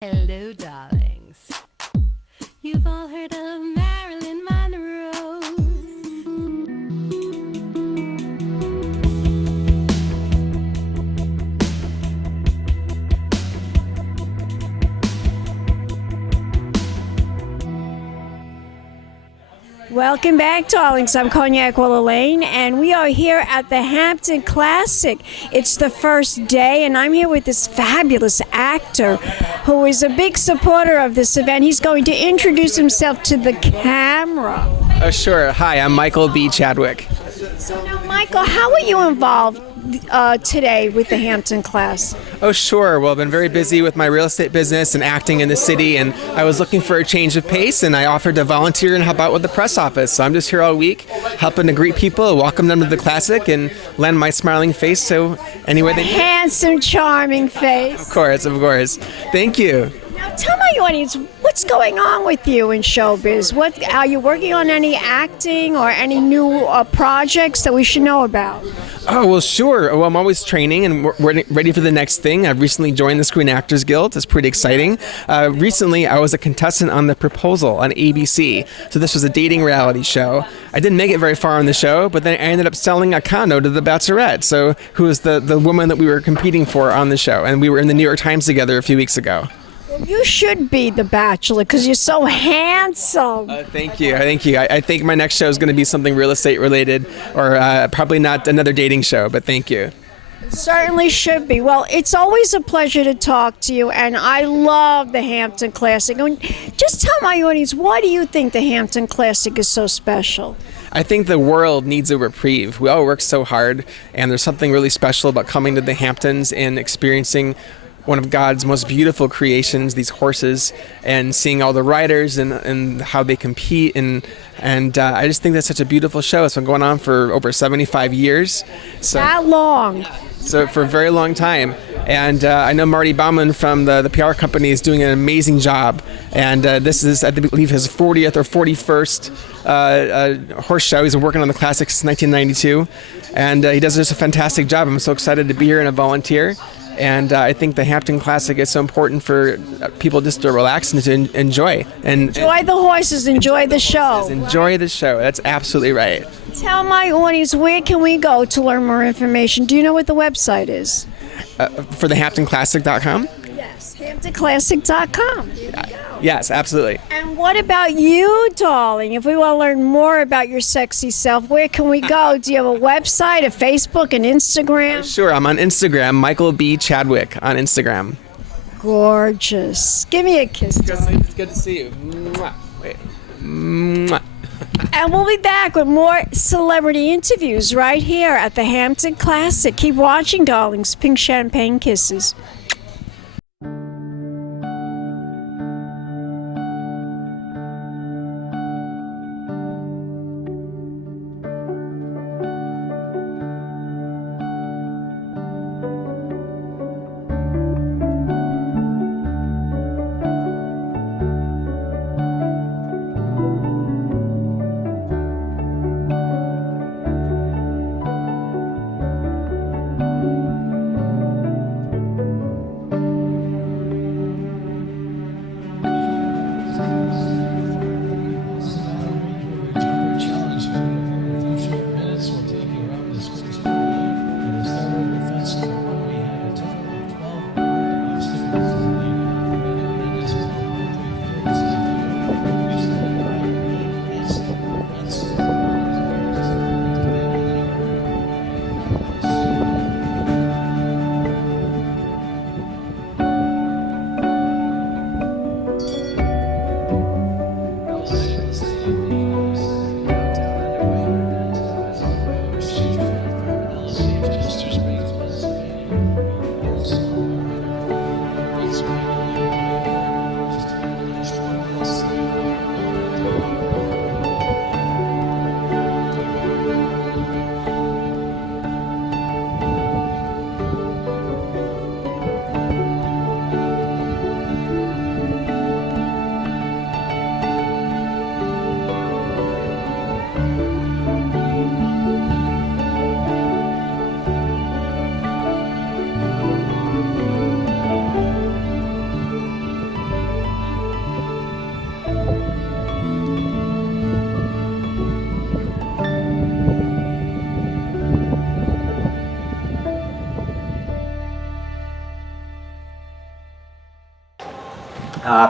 Hello, darlings. You've all heard of Marilyn Monroe. Welcome back, darlings. I'm Cognac Wellerlane, and we are here at the Hampton Classic. It's the first day, and I'm here with this fabulous actor who is a big supporter of this event. He's going to introduce himself to the camera. Sure. Hi, I'm Michael B Chadwick. So now, Michael, how are you involved today with the Hampton class? Oh, sure. Well, I've been very busy with my real estate business and acting in the city, and I was looking for a change of pace, and I offered to volunteer and help out with the press office. So I'm just here all week, helping to greet people, welcome them to the Classic, and lend my smiling face so any way they need. Handsome, charming face. Of course, of course. Thank you. Now, tell my audience, what's going on with you in showbiz? What are you working on? Any acting or any new projects that we should know about? Oh, well, sure. Well, I'm always training and we're ready for the next thing. I've recently joined the Screen Actors Guild. It's pretty exciting. Recently, I was a contestant on The Proposal on ABC. So this was a dating reality show. I didn't make it very far on the show, but then I ended up selling a condo to the Bachelorette, so who was the woman that we were competing for on the show. And we were in the New York Times together a few weeks ago. You should be the Bachelor because you're so handsome. Thank you. Thank you. I think my next show is going to be something real estate related, or probably not another dating show, but thank you. It certainly should be. Well, it's always a pleasure to talk to you, and I love the Hampton Classic. Just tell my audience, why do you think the Hampton Classic is so special? I think the world needs a reprieve. We all work so hard, and there's something really special about coming to the Hamptons and experiencing one of God's most beautiful creations, these horses, and seeing all the riders and how they compete. And I just think that's such a beautiful show. It's been going on for over 75 years. So, that long? So for a very long time. And I know Marty Bauman from the PR company is doing an amazing job. And this is, I believe, his 40th or 41st horse show. He's been working on the Classic since 1992. And he does just a fantastic job. I'm so excited to be here and a volunteer. And I think the Hampton Classic is so important for people just to relax and to enjoy. Enjoy the horses, enjoy the show. Enjoy the show. That's absolutely right. Tell my audience, where can we go to learn more information? Do you know what the website is? For the HamptonClassic.com? Yes, HamptonClassic.com. Yes, absolutely. And what about you, darling? If we want to learn more about your sexy self, where can we go? Do you have a website, a Facebook, an Instagram? Sure, I'm on Instagram, Michael B Chadwick on Instagram. Gorgeous. Give me a kiss, darling. It's good to see you. Mwah. Wait. Mwah. And we'll be back with more celebrity interviews right here at the Hampton Classic. Keep watching, darlings. Pink champagne kisses.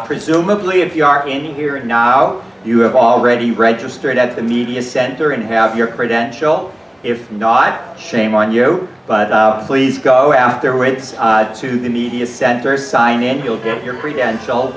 Presumably, if you are in here now, you have already registered at the Media Center and have your credential. If not, shame on you, but please go afterwards to the Media Center, sign in, you'll get your credential.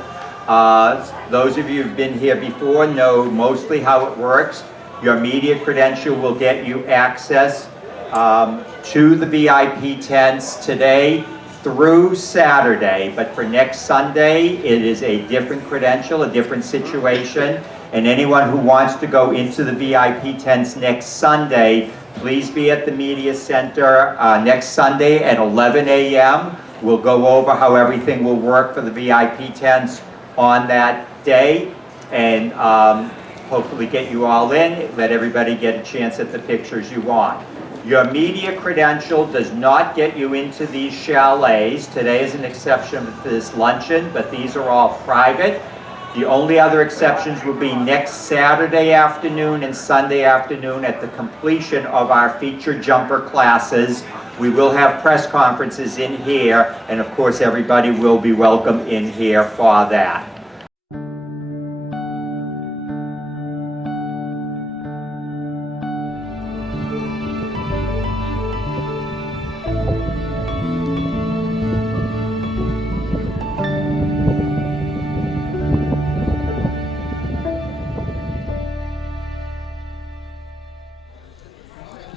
Those of you who've been here before know mostly how it works. Your media credential will get you access to the VIP tents today through Saturday, but for next Sunday, it is a different credential, a different situation, and anyone who wants to go into the VIP tents next Sunday, please be at the Media Center next Sunday at 11 a.m. We'll go over how everything will work for the VIP tents on that day, and hopefully get you all in, let everybody get a chance at the pictures you want. Your media credential does not get you into these chalets. Today is an exception for this luncheon, but these are all private. The only other exceptions will be next Saturday afternoon and Sunday afternoon at the completion of our feature jumper classes. We will have press conferences in here, and of course everybody will be welcome in here for that.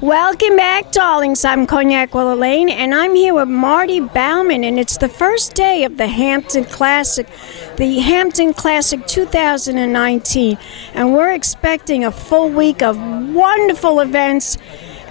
Welcome back, darlings. I'm Cognac Wellerlane, and I'm here with Marty Bauman, and it's the first day of the Hampton Classic, the Hampton Classic 2019, and we're expecting a full week of wonderful events,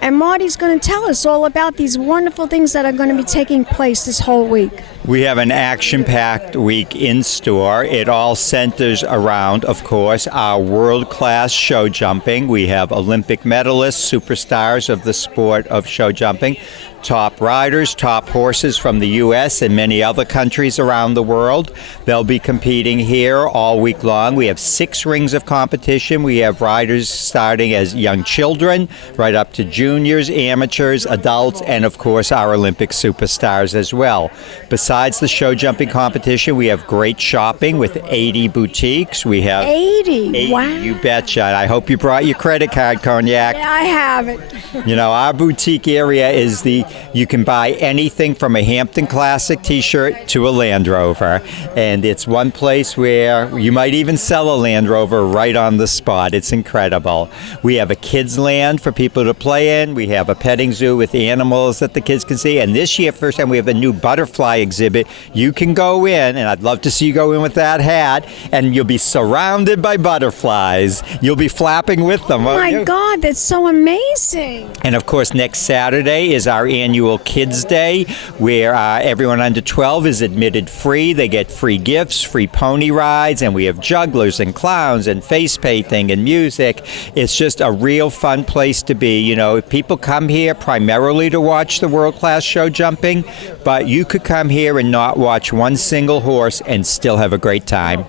and Marty's going to tell us all about these wonderful things that are going to be taking place this whole week. We have an action-packed week in store. It all centers around, of course, our world-class show jumping. We have Olympic medalists, superstars of the sport of show jumping, top riders, top horses from the U.S. and many other countries around the world. They'll be competing here all week long. We have 6 rings of competition. We have riders starting as young children, right up to juniors, amateurs, adults, and of course our Olympic superstars as well. Besides the show jumping competition, we have great shopping with 80 boutiques. We have 80, wow. You betcha. I hope you brought your credit card, Cognac. Yeah, I have it. You know, our boutique area is you can buy anything from a Hampton Classic t-shirt to a Land Rover. And it's one place where you might even sell a Land Rover right on the spot. It's incredible. We have a kids land for people to play in. We have a petting zoo with animals that the kids can see. And this year, first time, we have a new butterfly exhibit. You can go in, and I'd love to see you go in with that hat, and you'll be surrounded by butterflies. You'll be flapping with them. Oh my God, that's so amazing. And of course, next Saturday is our annual Kids Day, where everyone under 12 is admitted free. They get free gifts, free pony rides, and we have jugglers and clowns and face painting and music. It's just a real fun place to be. You know, people come here primarily to watch the world-class show jumping, but you could come here and not watch one single horse and still have a great time.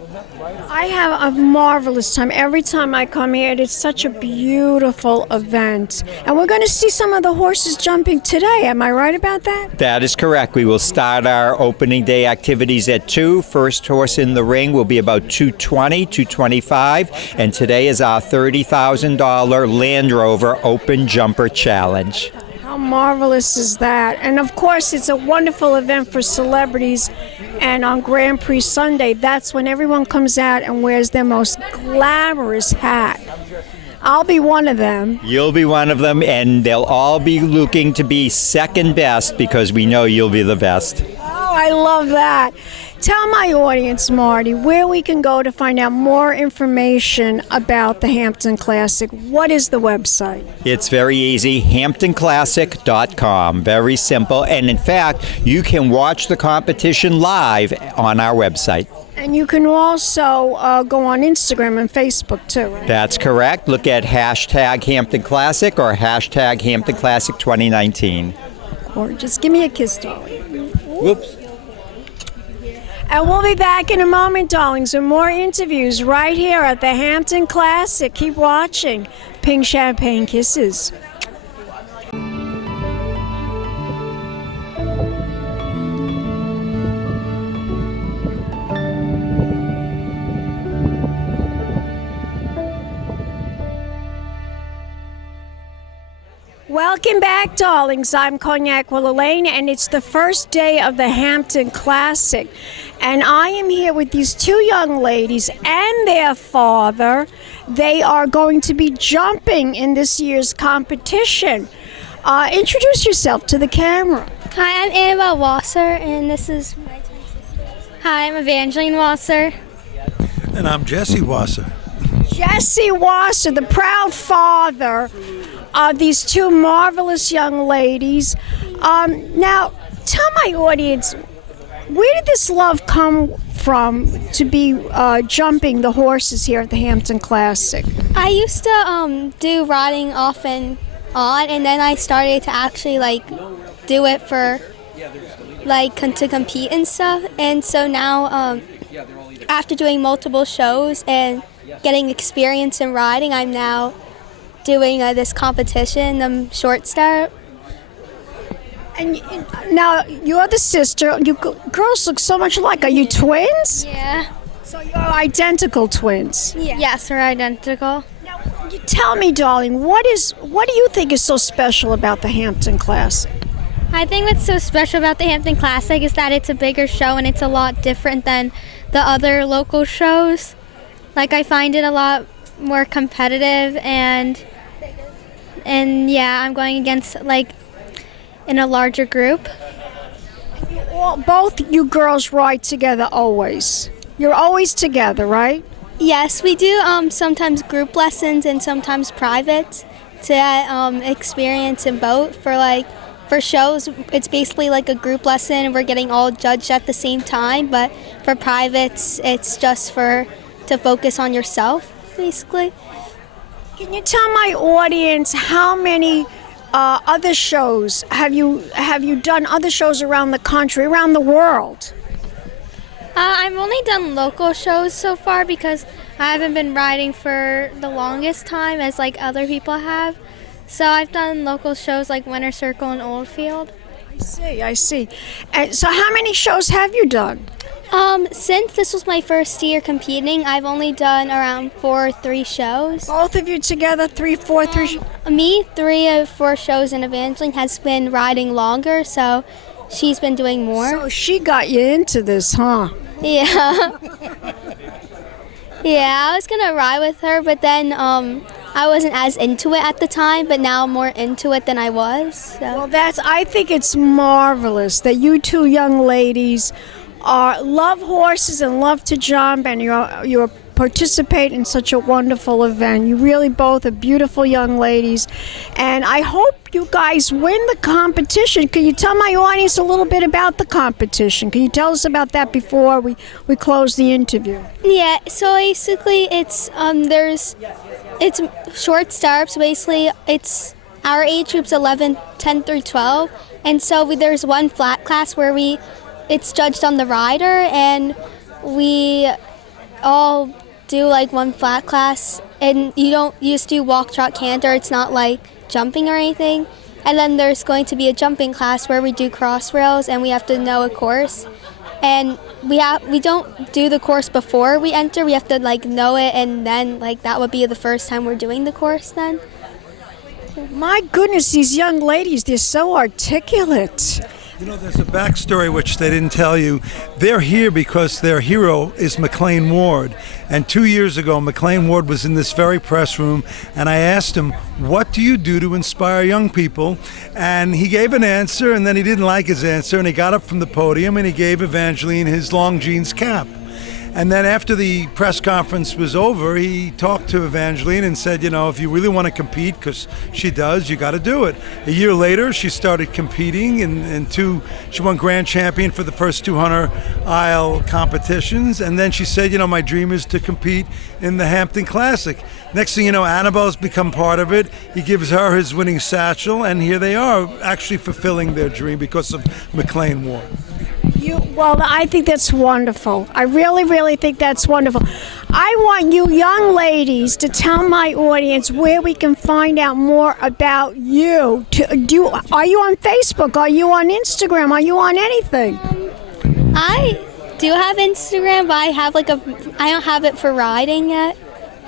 I have a marvelous time. Every time I come here, it is such a beautiful event. And we're going to see some of the horses jumping today. Am I right about that? That is correct. We will start our opening day activities at 2. First horse in the ring will be about $220, $225. And today is our $30,000 Land Rover Open Jumper Challenge. How marvelous is that? And of course, it's a wonderful event for celebrities. And on Grand Prix Sunday, that's when everyone comes out and wears their most glamorous hat. I'll be one of them. You'll be one of them, and they'll all be looking to be second best because we know you'll be the best. Oh, I love that. Tell my audience, Marty, where we can go to find out more information about the Hampton Classic. What is the website? It's very easy, hamptonclassic.com. Very simple. And in fact, you can watch the competition live on our website. And you can also go on Instagram and Facebook, too, right? That's correct. Look at hashtag Hampton Classic or hashtag Hampton Classic 2019. Or just give me a kiss, darling. Whoops. And we'll be back in a moment, darlings, with more interviews right here at the Hampton Classic. Keep watching. Pink Champagne Kisses. Welcome back, darlings. I'm Cognac Wellerlane, and it's the first day of the Hampton Classic. And I am here with these two young ladies and their father. They are going to be jumping in this year's competition. Introduce yourself to the camera. Hi, I'm Annabelle Wasser, and this is my twin sister. Hi, I'm Evangeline Wasser. And I'm Jesse Wasser. Jesse Wasser, the proud father of these two marvelous young ladies. Now, tell my audience, where did this love come from to be jumping the horses here at the Hampton Classic? I used to do riding off and on, and then I started to actually do it for to compete and stuff. And so now, after doing multiple shows and getting experience in riding, I'm now doing this competition, short start. And now you're the sister. You girls look so much alike. Are you twins? Yeah. So you're identical twins. Yeah. Yes, we're identical. Now, you tell me, darling, what do you think is so special about the Hampton Classic? I think what's so special about the Hampton Classic is that it's a bigger show and it's a lot different than the other local shows. I find it a lot more competitive, and yeah, I'm going against in a larger group. Both you girls ride together always. You're always together, right? Yes, we do sometimes group lessons and sometimes private to experience in both. For shows, it's basically like a group lesson and we're getting all judged at the same time, but for privates, it's just to focus on yourself, basically. Can you tell my audience how many other shows have you done? Other shows around the country, around the world? I've only done local shows so far because I haven't been riding for the longest time as other people have. So I've done local shows like Winter Circle and Oldfield. I see. And so how many shows have you done? Since this was my first year competing, I've only done around 4 or 3 shows. Both of you together, 3, 4, 3? Me, 3 of 4 shows, and Evangeline has been riding longer, so she's been doing more. So she got you into this, huh? Yeah. Yeah, I was gonna ride with her, but then I wasn't as into it at the time, but now I'm more into it than I was. So. Well, I think it's marvelous that you two young ladies love horses and love to jump, and you participate in such a wonderful event. You really both are beautiful young ladies, and I hope you guys win the competition. Can you tell my audience a little bit about the competition? Can you tell us about that before we close the interview? Yeah, so basically it's short starts. Basically, it's our age group's 10 through 12, and so there's one flat class where it's judged on the rider, and we all do one flat class, and you just do walk, trot, canter. It's not jumping or anything. And then there's going to be a jumping class where we do cross rails, and we have to know a course. And we don't do the course before we enter. We have to know it, and then that would be the first time we're doing the course then. My goodness, these young ladies, they're so articulate. You know, there's a backstory which they didn't tell you. They're here because their hero is McLean Ward. And 2 years ago, McLean Ward was in this very press room, and I asked him, what do you do to inspire young people? And he gave an answer, and then he didn't like his answer, and he got up from the podium, and he gave Evangeline his long jeans cap. And then after the press conference was over, he talked to Evangeline and said, if you really want to compete, because she does, you got to do it. A year later, she started competing she won grand champion for the first 200 aisle competitions. And then she said, my dream is to compete in the Hampton Classic. Next thing you know, Annabelle's become part of it. He gives her his winning satchel, and here they are actually fulfilling their dream because of McLean Ward. Well, I think that's wonderful. I really, really think that's wonderful. I want you young ladies to tell my audience where we can find out more about you. Are you on Facebook? Are you on Instagram? Are you on anything? I do have Instagram, but I don't have it for riding yet.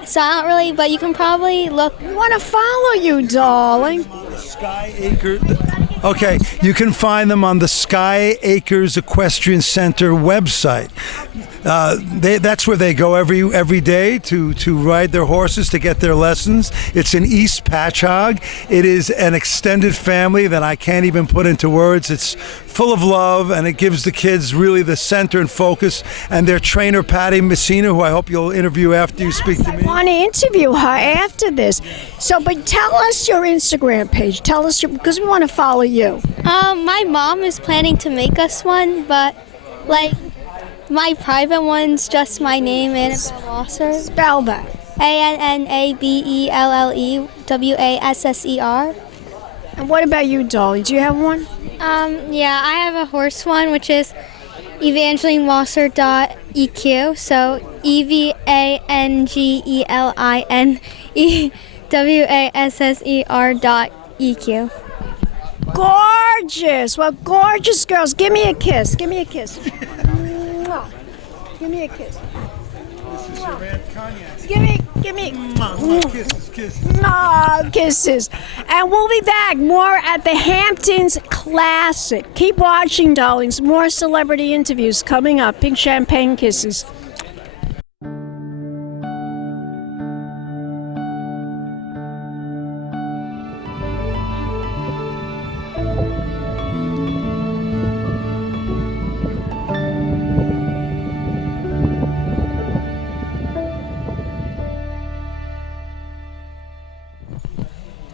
So I don't really, but you can probably look. We want to follow you, darling. Sky Acres. Okay, you can find them on the Sky Acres Equestrian Center website. That's where they go every day to ride their horses, to get their lessons. It's in East Patchogue. It is an extended family that I can't even put into words. It's full of love, and it gives the kids really the center and focus. And their trainer, Patty Messina, who I hope you'll interview after you speak to me. I want to interview her after this. So, but tell us your Instagram page. Tell us because we want to follow you. My mom is planning to make us one, but like my private one's just my name, Annabelle Wasser. Spell that. ANNABELLEWASSER. And what about you, Dolly? Do you have one? Yeah, I have a horse one, which is EvangelineWasser.EQ. So EVANGELINEWASSER.EQ. Gorgeous. Well, gorgeous girls. Give me a kiss. Give me a kiss. Mwah. Give me a kiss. This is your Aunt Cognac. Give me. Kisses. No, kisses. And we'll be back more at the Hamptons Classic. Keep watching, darlings. More celebrity interviews coming up. Pink champagne kisses.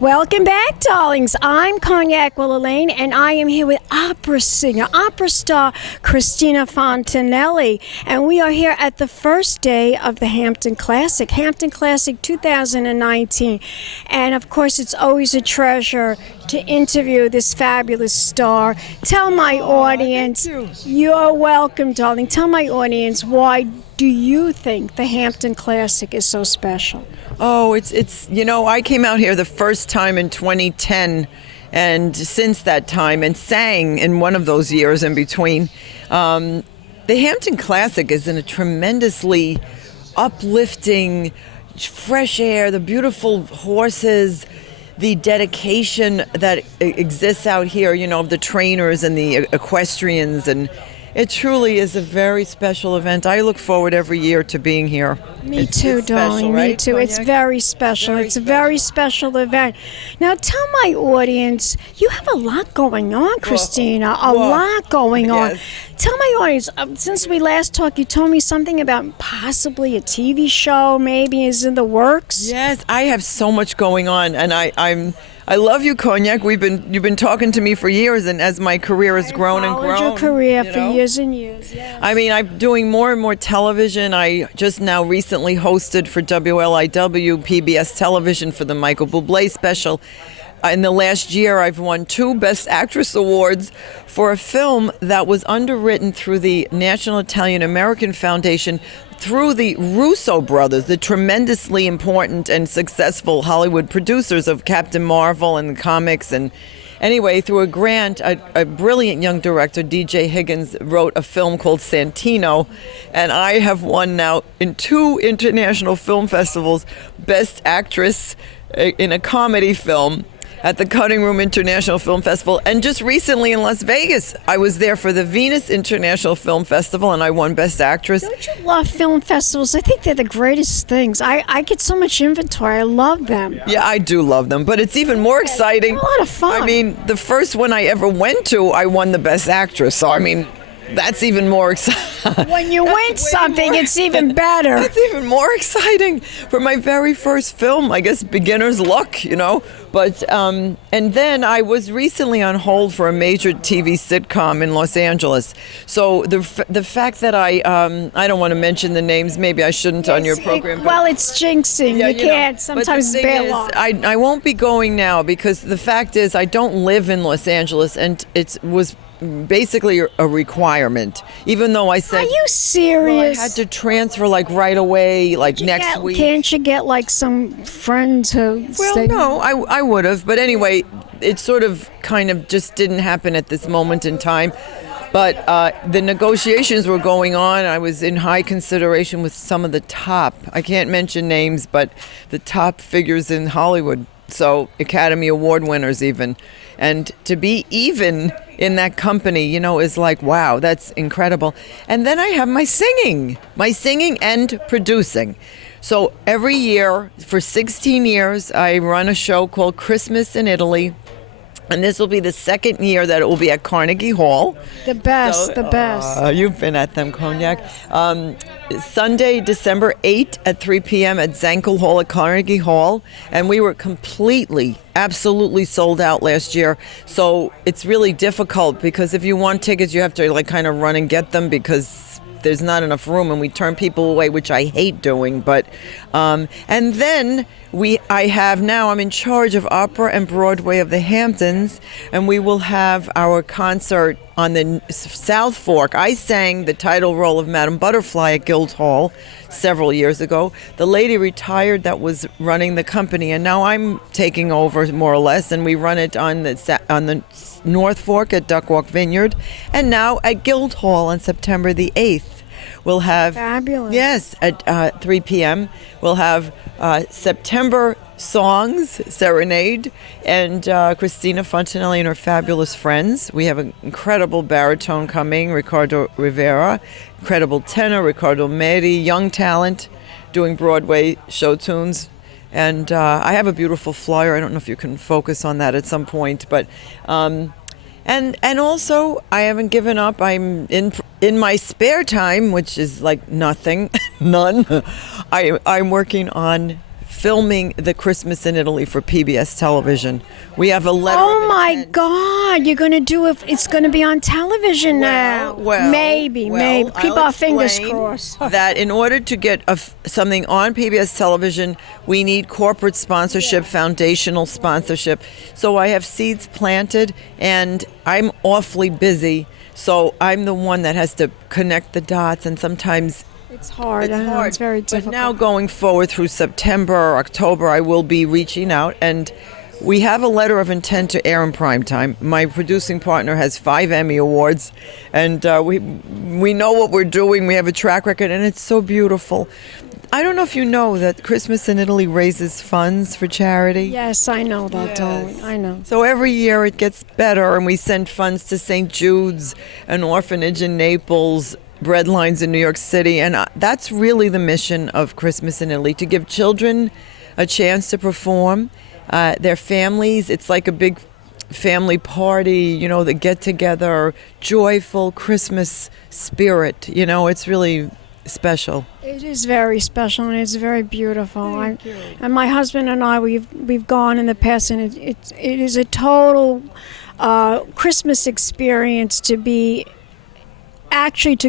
Welcome back, darlings. I'm Cognac Wellerlane, and I am here with opera singer, opera star Christina Fontenelle, and we are here at the first day of the Hampton Classic 2019. And of course, it's always a treasure to interview this fabulous star. Tell my audience, you're welcome, darling. Tell my audience, why do you think the Hampton Classic is so special? Oh, it's I came out here the first time in 2010, and since that time, and sang in one of those years in between. The Hampton Classic is in a tremendously uplifting, fresh air, the beautiful horses, the dedication that exists out here, of the trainers and the equestrians, and it truly is a very special event. I look forward every year to being here. Me too, darling. Special, right, Me too. Cognac? It's very special. It's a very special event. Now, tell my audience, you have a lot going on, Christina. A lot going on. Yes. Tell my audience, since we last talked, you told me something about possibly a TV show maybe is in the works. Yes, I have so much going on, and I love you, Cognac. You've been talking to me for years, and as my career has grown and grown. Your career for years and years. Yes. I mean, I'm doing more and more television. I just now recently hosted for WLIW PBS television for the Michael Bublé special. In the last year, I've won 2 Best Actress Awards for a film that was underwritten through the National Italian American Foundation through the Russo brothers, the tremendously important and successful Hollywood producers of Captain Marvel and the comics. And anyway, through a grant, a brilliant young director, DJ Higgins, wrote a film called Santino, and I have won now in 2 international film festivals, Best Actress in a comedy film at the Cutting Room International Film Festival. And just recently in Las Vegas, I was there for the Venus International Film Festival, and I won Best Actress. Don't you love film festivals? I think they're the greatest things. I get so much inventory. I love them. Yeah, I do love them, but it's even more exciting. It's a lot of fun. I mean, the first one I ever went to, I won the Best Actress. So, I mean, that's even more exciting. When you win something, it's even better. That's even more exciting. For my very first film, I guess beginner's luck, But, and then I was recently on hold for a major TV sitcom in Los Angeles. So the fact that I don't want to mention the names, maybe I shouldn't on your program. Well, it's jinxing. Yeah, you can't. Sometimes it's bad luck. I won't be going now because the fact is I don't live in Los Angeles, and it was basically a requirement, even though I said, are you serious? Well, I had to transfer right away, next week. Can't you get some friend to stay? No, I would have, but anyway, it sort of kind of just didn't happen at this moment in time. But the negotiations were going on. I was in high consideration with some of the top, I can't mention names, but the top figures in Hollywood. So Academy Award winners even. And to be even in that company, is like, wow, that's incredible. And then I have my singing and producing. So every year for 16 years, I run a show called Christmas in Italy. And this will be the second year that it will be at Carnegie Hall. The best. You've been at them, Cognac. Sunday, December 8th at 3 p.m. at Zankel Hall at Carnegie Hall. And we were absolutely sold out last year. So it's really difficult because if you want tickets, you have to kind of run and get them because there's not enough room and we turn people away, which I hate doing. But and then I'm in charge of Opera and Broadway of the Hamptons, and we will have our concert on the South Fork. I sang the title role of Madame Butterfly at Guildhall several years ago. The lady retired that was running the company, and now I'm taking over more or less, and we run it on the North Fork at Duckwalk Vineyard, and now at Guildhall on September the 8th. We'll have fabulous. Yes, at 3 p.m. We'll have September Songs Serenade and Christina Fontenelle and her fabulous friends. We have an incredible baritone coming, Ricardo Rivera, incredible tenor, Ricardo Meri, young talent, doing Broadway show tunes. And I have a beautiful flyer. I don't know if you can focus on that at some point, but. And also, I haven't given up. I'm in my spare time, which is like none. I'm working on filming the Christmas in Italy for PBS television. We have a letter. Oh my God! You're going to do it. It's going to be on television now. Maybe. Keep our fingers crossed. That in order to get something on PBS television, we need corporate sponsorship, foundational sponsorship. So I have seeds planted, and I'm awfully busy. So I'm the one that has to connect the dots, and sometimes. It's hard. I know, it's very difficult. But now going forward through September or October, I will be reaching out. And we have a letter of intent to air in primetime. My producing partner has 5 Emmy Awards. And we know what we're doing. We have a track record. And it's so beautiful. I don't know if you know that Christmas in Italy raises funds for charity. Yes, I know that, darling. I know. So every year it gets better. And we send funds to St. Jude's, an orphanage in Naples, Bread Lines in New York City, and that's really the mission of Christmas in Italy, to give children a chance to perform, their families. It's like a big family party, the get-together, joyful Christmas spirit. It's really special. It is very special, and it's very beautiful. And my husband and I, we've gone in the past, and it is a total Christmas experience to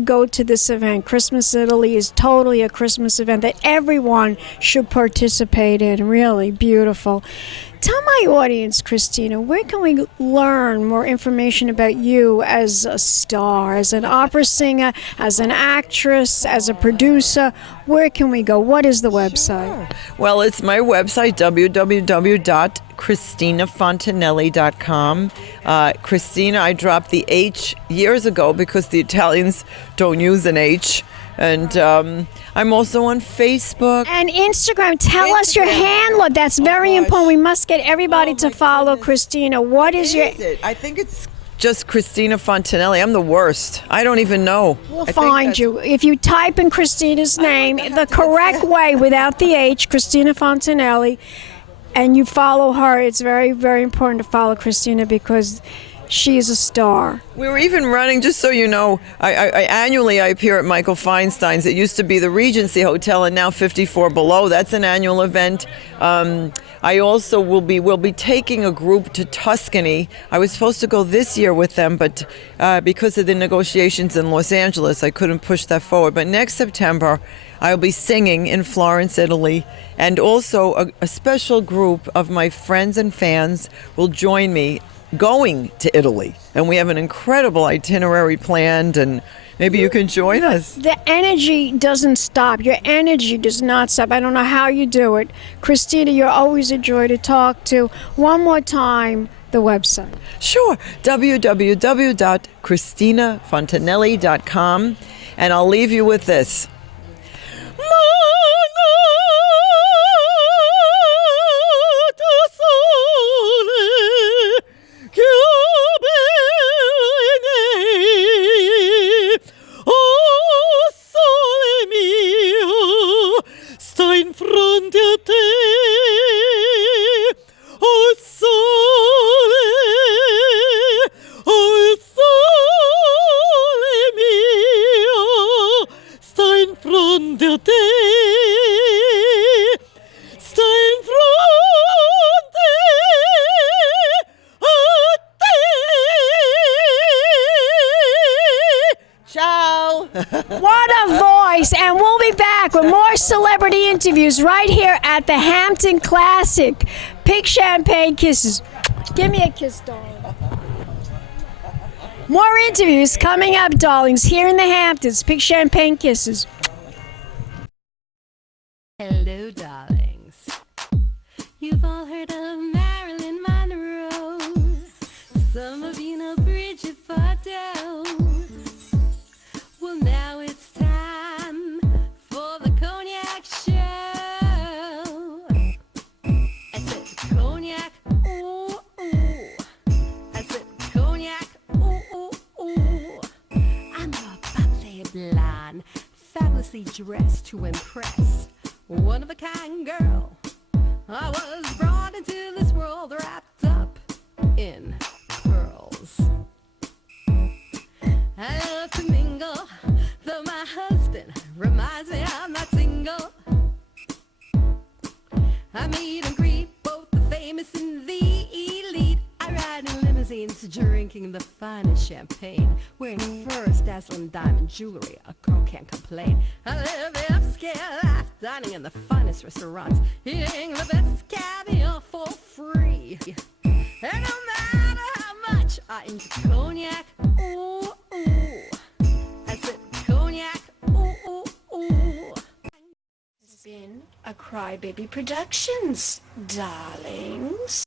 go to this event. Christmas Italy is totally a Christmas event that everyone should participate in. Really beautiful. Tell my audience, Cristina, where can we learn more information about you as a star, as an opera singer, as an actress, as a producer? Where can we go? What is the website? Sure. Well, it's my website, www.CristinaFontenelli.com. Cristina, I dropped the H years ago because the Italians don't use an H. And I'm also on Facebook. And Instagram. Tell us your handle. That's very important. We must get everybody to follow Cristina. What is your... I think it's just Christina Fontenelle. I'm the worst. I don't even know. We'll find you. If you type in Christina's name the correct way without the H, Christina Fontenelle, and you follow her, it's very, very important to follow Cristina because she is a star. We were even running, just so you know, I annually I appear at Michael Feinstein's. It used to be the Regency Hotel and now 54 Below. That's an annual event. I also will be taking a group to Tuscany. I was supposed to go this year with them, but because of the negotiations in Los Angeles, I couldn't push that forward. But next September, I'll be singing in Florence, Italy, and also a special group of my friends and fans will join me going to Italy, and we have an incredible itinerary planned, and maybe you can join us. The energy doesn't stop. Your energy does not stop. I don't know how you do it. Cristina, you're always a joy to talk to. One more time, the website. Sure, www.CristinaFontenelli.com, and I'll leave you with this. in fronte a te, sta in fronte a te. Ciao. What a voice! And we'll be back with more celebrity interviews right here at the Hampton Classic. Pink champagne kisses. Give me a kiss, darling. More interviews coming up, darlings, here in the Hamptons. Pink champagne kisses. Hello, darlings. You've all heard of Marilyn Monroe. Some of you know Bridget Bardot. Well, now it's time for the Cognac show. I said cognac, ooh, ooh. I said cognac, ooh, ooh, ooh. I'm a bubbly blonde, fabulously dressed to impress. One of a kind girl. I was brought into this world wrapped up in pearls. I love to mingle, though my husband reminds me I'm not single. I meet and greet both the famous and the elite. I ride in limousines, drinking the finest champagne, wearing furs, dazzling diamond jewelry. A girl can't complain. I live the upscale life, dining in the finest restaurants, eating the best caviar for free. And no matter how much I enjoy cognac, ooh, ooh. I said cognac, ooh, ooh, ooh. It's been a Crybaby Productions, darlings.